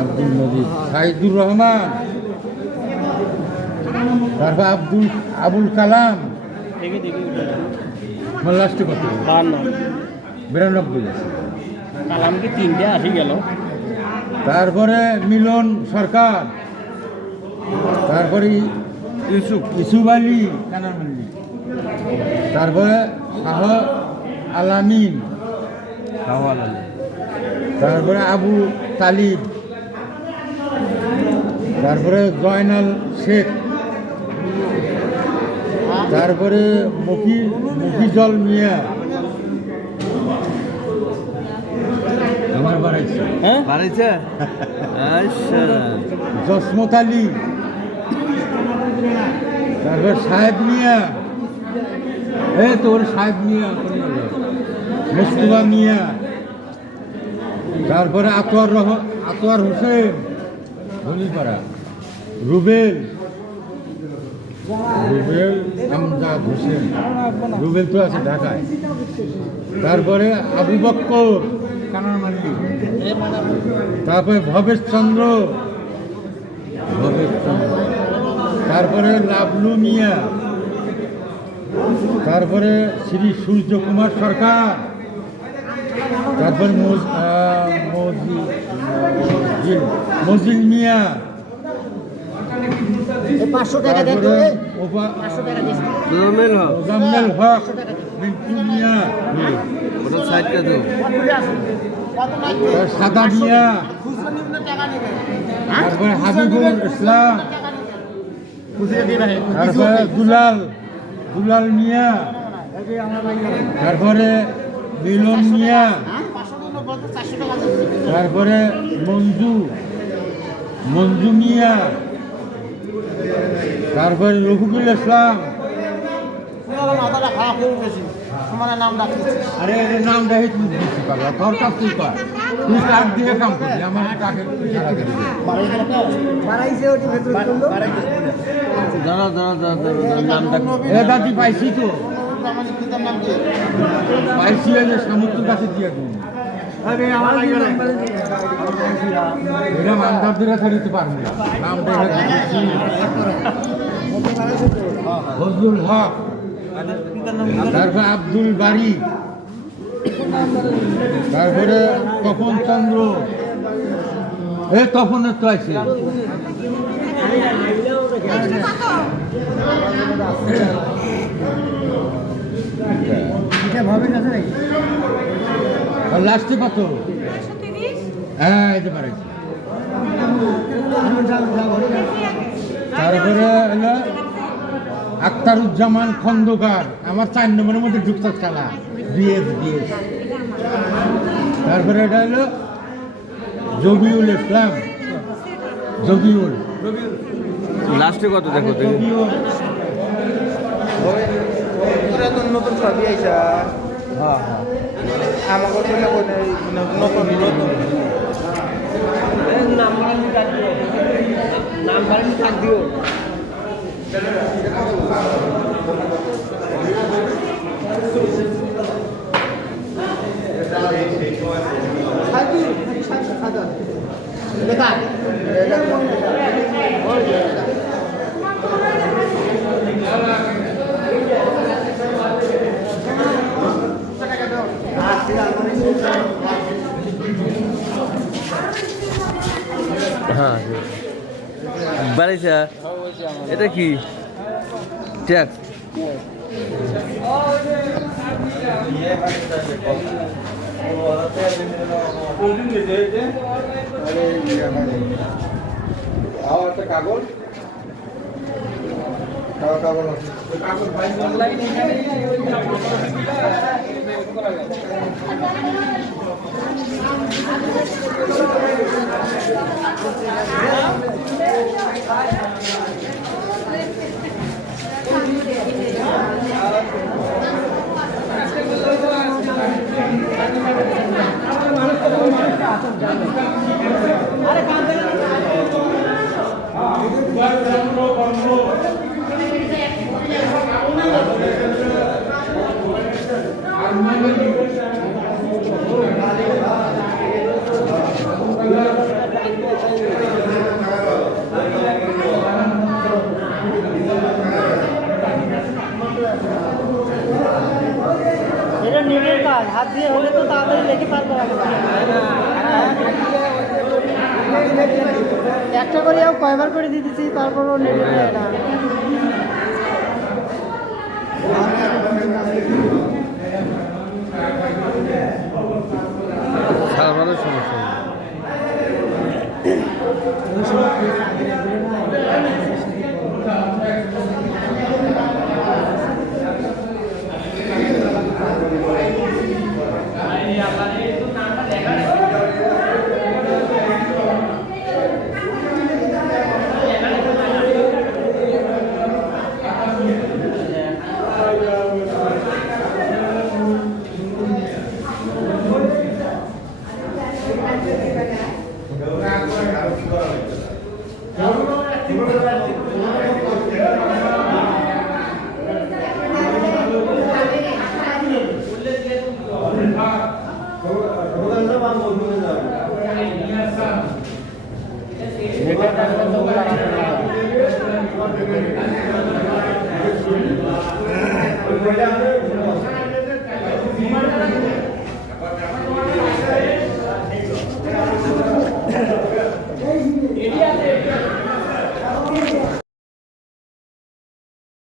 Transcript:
আব্দুল মজিদ, সাইদুর রহমান, তারপর আবুল কালাম। লাস্টে কত? 92। কালাম কি 3টে আসি গেল। তারপরে মিলন সরকার, তারপরে ইসুফ আলী কানারমান্ডি, তারপরে শাহ আলামিন, তারপরে আবু তালিব, তারপরে জয়নাল শেখ, তারপরে মফিজল মিয়া। আমার বাড়াইছে, হ্যাঁ বাড়িছে। আচ্ছা, জসমত আলী, তারপর সাহেব মিয়া, এই তোর সাহেব মিয়া, মুস্তফা মিয়া, তারপরে আতোয়ার হোসেন ধনীপাড়া, রুবেল আমজাদ হোসেন, রুবেল তো আছে ঢাকায়। তারপরে আবু বক্কর কানারমান্ডি, তারপরে ভবেশ চন্দ্র, তারপরে লাবলু মিয়া, তারপরে শ্রী সূর্যকুমার সরকার, তারপর মজিল মিয়া, 500 টাকা দেন তো। 500 টাকা দিস। মোজাম্মেল হক, মিন্টু মিয়া, ওটা সাইড কে দাও। সাদা মিয়া, তারপরে হাবিবুল ইসলাম, তারপরে দুলাল মিয়া, তারপরে মিলন মিয়া, তারপরে মঞ্জু মিয়া, তারপরে রফিকুল ইসলাম। আরে নাম রাখি তুমি বুঝতে পারবা, তোর কাজ তুই কর, তুই কাজ দিয়ে কাম করবি, আমার টাকা দাদি পাইছি তো, পাইছি যে সমুদ্র কাছে দিয়ে দেবো। এটা মানদার দিকে থাকতে পারবো না, নামটা ফজলুল হক, তারপরে আব্দুল বারি, তারপরে তপন চন্দ্র, তপনের তো আছে। আর লাস্টে কত? হ্যাঁ, এতে পারেছি। তারপরে হলো আখতারুজ্জামান খন্দকার, আমার 4 নম্বরের মধ্যে যুক্ত খেলা, বিএস। তারপরে এটা হলো জবিউল ইসলাম, জবিউল। লাস্টে কত দেখো তো? পুরাতন নতুন সবই আইসা। হ্যাঁ, আমাকে নতুন নাম্বার থাক দিও। হ্যাঁ, বাড়িছে। এটা কি ট্যাক্স? কাগজ আর দিয়ে হলে তো তাড়াতাড়ি লেগে পারবো একটা করে কয়বার করে দিতেছি তারপরও নেবে না এটা সারানোর সমস্যা নেই।